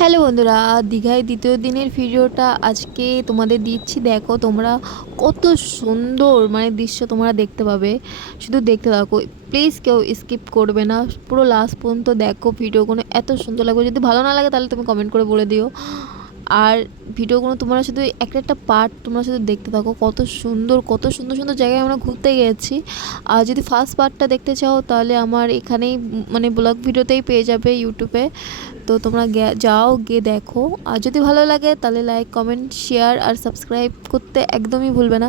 Hello বন্ধুরা, দীঘায় দ্বিতীয় দিনের ভিডিওটা আজকে তোমাদের দিচ্ছি। দেখো, তোমরা কত সুন্দর মানে দৃশ্য তোমরা দেখতে পাবে। শুধু দেখতে থাকো। প্লিজ কেউ স্কিপ করবে না। পুরো লাস্ট পর্যন্ত দেখো ভিডিওগুলো এত সুন্দর লাগবে। যদি ভালো না লাগে তাহলে তুমি কমেন্ট করে বলে দিও। আর ভিডিওগুলো তোমরা শুধু একটা একটা পার্ট তোমরা শুধু দেখতে থাকো। কত সুন্দর কত সুন্দর সুন্দর জায়গায় আমরা ঘুরতে গেছি। আর যদি ফার্স্ট পার্টটা দেখতে চাও, তাহলে আমার এখানেই মানে ব্লগ ভিডিওতেই পেয়ে যাবে ইউটিউবে তো তোমরা যাও, গিয়ে দেখো। আর যদি ভালো লাগে, তাহলে লাইক কমেন্ট শেয়ার আর সাবস্ক্রাইব করতে একদমই ভুলবে না।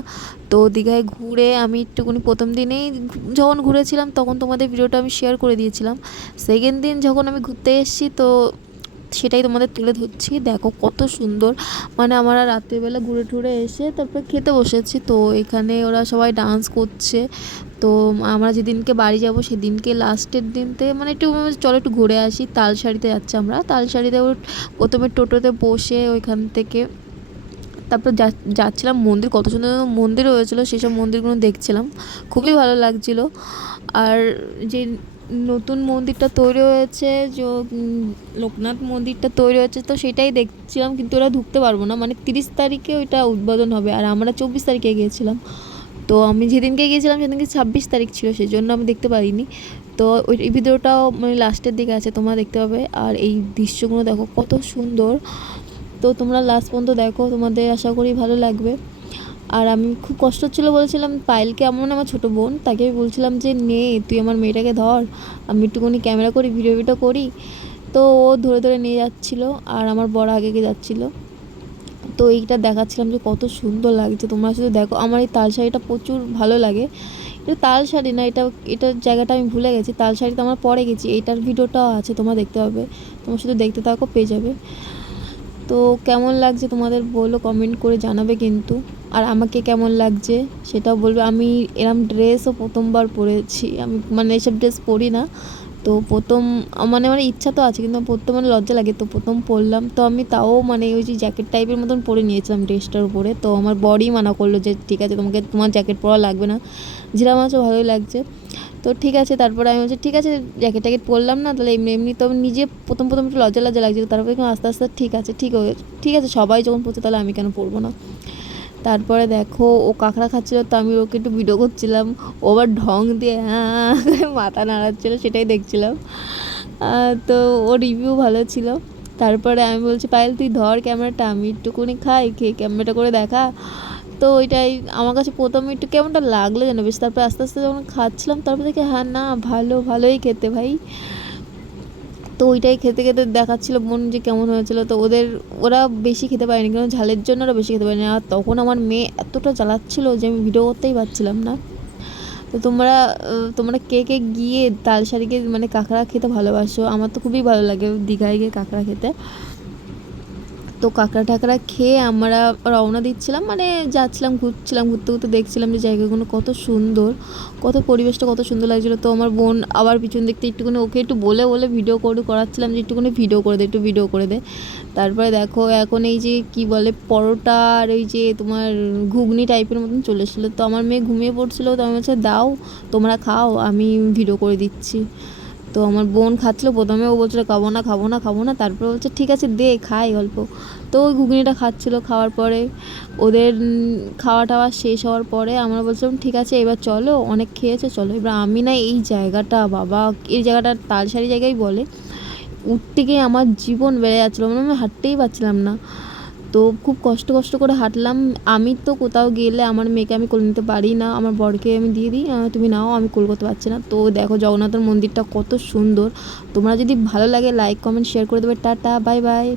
তো দীঘায় ঘুরে আমি একটুখানি প্রথম দিনেই যখন ঘুরেছিলাম, তখন তোমাদের ভিডিওটা আমি শেয়ার করে দিয়েছিলাম। সেকেন্ড দিন যখন আমি ঘুরতে এসেছি, তো সেটাই তোমাদের তুলে ধরছি। দেখো কত সুন্দর। মানে আমরা রাত্রিবেলা ঘুরে টুরে এসে তারপর খেতে বসেছি। তো এখানে ওরা সবাই ডান্স করছে। তো আমরা যেদিনকে বাড়ি যাব সেদিনকে লাস্টের দিনতে মানে একটু চলো একটু ঘুরে আসি। তালসারিতে যাচ্ছি আমরা। ওর প্রথমে টোটোতে বসে ওইখান থেকে তারপর যা- যাচ্ছিলাম মন্দির। কত সুন্দর মন্দির হয়েছিলো। সেসব মন্দিরগুলো দেখছিলাম। খুবই ভালো লাগছিল। আর যে নতুন মন্দিরটা তৈরি হয়েছে, যে লোকনাথ মন্দিরটা তৈরি হয়েছে, তো সেটাই দেখছিলাম, কিন্তু ওরা ঢুকতে পারব না। মানে তিরিশ তারিখে ওইটা উদ্বোধন হবে, আর আমরা চব্বিশ তারিখে গিয়েছিলাম। তো আমি যেদিনকে গিয়েছিলাম, সেদিনকে ছাব্বিশ তারিখ ছিল সেই জন্য আমি দেখতে পারিনি। তো ওই এই ভিডিওটাও মানে লাস্টের দিকে আছে, তোমরা দেখতে পাবে। আর এই দৃশ্যগুলো দেখো, কত সুন্দর। তো তোমরা লাস্ট পর্যন্ত দেখো, তোমাদের আশা করি ভালো লাগবে। আর আমি খুব কষ্ট হচ্ছিল বলেছিলাম পায়েলকে এমন আমার ছোটো বোন? তাকে আমি বলছিলাম যে, নে, তুই আমার মেয়েটাকে ধর, আমি একটুখানি ক্যামেরা করি, ভিডিও ভিডিও করি। তো ও ধরে ধরে নিয়ে যাচ্ছিল আর আমার বড় আগে গিয়ে যাচ্ছিল। তো এইটা দেখাচ্ছিলাম যে, কত সুন্দর লাগছে। তোমরা শুধু দেখো, আমার এই তাল শাড়িটা প্রচুর ভালো লাগে। এটা তাল শাড়ি না, এটা এটার জায়গাটা আমি ভুলে গেছি। তাল শাড়ি তো আমার পরে গেছি, এইটার ভিডিওটাও আছে, তোমরা দেখতে পাবে। তোমরা শুধু দেখতে থাকো, পেয়ে যাবে। তো কেমন লাগছে তোমাদের বলো, কমেন্ট করে জানাবে কিন্তু। আর আমাকে কেমন লাগছে সেটাও বলবে। আমি এরম ড্রেসও প্রথমবার পরেছি। আমি মানে এসব ড্রেস পরি না। তো প্রথম মানে আমার ইচ্ছা তো আছে, কিন্তু প্রথম মানে লজ্জা লাগে। তো প্রথম পরলাম। তো আমি তাও মানে ওই যে জ্যাকেট টাইপের মতন পরে নিয়েছিলাম ড্রেসটার উপরে। তো আমার বডি মানা করল যে, ঠিক আছে, তোমাকে, তোমার জ্যাকেট পরা লাগবে না। জিরা মাছও ভালোই লাগছে। তো ঠিক আছে, তারপরে আমি বলছি, ঠিক আছে জ্যাকেট ট্যাকেট পরলাম না, তাহলে এমনি এমনি তো নিজে প্রথম প্রথম একটু লজ্জা লজ্জা লাগছে তারপরে আস্তে আস্তে, ঠিক আছে, ঠিক হয়ে ঠিক আছে, সবাই যখন পড়ছে তাহলে আমি কেন পরবো না? তারপরে দেখো, ও কাঁকড়া খাচ্ছিল, তো আমি ওকে একটু ভিডিও করছিলাম। ও আবার ঢং দিয়ে হ্যাঁ মাথা নাড়াচ্ছিলো, সেটাই দেখছিলাম। তো ও রিভিউ ভালো ছিল। তারপরে আমি বলছি, পায়েল, তুই ধর ক্যামেরাটা আমি একটুকুনি খাই, খেয়ে ক্যামেরাটা করে দেখা। তো ওইটাই, আমার কাছে প্রথমে একটু কেমনটা লাগল যেন, বেশ, তারপরে আস্তে আস্তে যখন খাচ্ছিলাম, তারপর দেখে হ্যাঁ না, ভালো, ভালোই খেতে ভাই। তো ওইটাই খেতে খেতে দেখাচ্ছিল, মন যে কেমন হয়েছিল। তো ওদের, ওরা বেশি খেতে পারেনি কারণ ঝালের জন্য ওরা বেশি খেতে পারেনি। আর তখন আমার মেয়ে এতটা জ্বালাচ্ছিল যে আমি ভিডিও করতেই পারছিলাম না। তো তোমরা তোমরা কে কে গিয়ে তালসারিকে মানে কাঁকড়া খেতে ভালোবাসো? আমার তো খুবই ভালো লাগে দীঘায় গিয়ে কাঁকড়া খেতে। তো কাঁকড়া টাকড়া খেয়ে আমরা রওনা দিচ্ছিলাম মানে যাচ্ছিলাম, ঘুরছিলাম, ঘুরতে ঘুরতে দেখছিলাম যে জায়গাগুলো কত সুন্দর, কত পরিবেশটা কত সুন্দর লাগছিল। তো আমার বোন আবার পিছন দেখতে একটুখানি ওকে একটু বলে বলে ভিডিও করে, করাচ্ছিলাম যে একটুখানি ভিডিও করে দে, একটু ভিডিও করে দে। তারপরে দেখো এখন এই যে কি বলে পরোটা আর ওই যে তোমার ঘুগনি টাইপের মতন চলে এসেছিল। তো আমার মেয়ে ঘুমিয়ে পড়ছিলো, তো আমি বলছি, দাও, তোমরা খাও, আমি ভিডিও করে দিচ্ছি। তো আমার বোন খাচ্ছিলো, প্রথমে ও বলছিলো, খাব না খাব না খাব না। তারপরে বলছে, ঠিক আছে, দে, খাই অল্প। তো ওই ঘুগনিটা খাচ্ছিলো খাওয়ার পরে। ওদের খাওয়া টাওয়া শেষ হওয়ার পরে আমরা বলছিলাম, ঠিক আছে, এবার চলো, অনেক খেয়েছে, চলো। এবার আমি না এই জায়গাটা, বাবা, এই জায়গাটা তালসারি জায়গায় বলে উঠতে গিয়ে আমার জীবন বেড়ে যাচ্ছিল। মানে আমি হাঁটতেই পারছিলাম না। তো খুব কষ্ট কষ্ট করে হাঁটলাম। আমি তো কোথাও গেলে আমার মেয়েকে আমি কোলে নিতে পারি না। আমার বরকে আমি দিয়ে দিই। তুমি নাও, আমি কোল করতে পারছি না। তো দেখো জগন্নাথের মন্দিরটা কত সুন্দর। তোমরা যদি ভালো লাগে লাইক কমেন্ট শেয়ার করে দেবে। Tata bye bye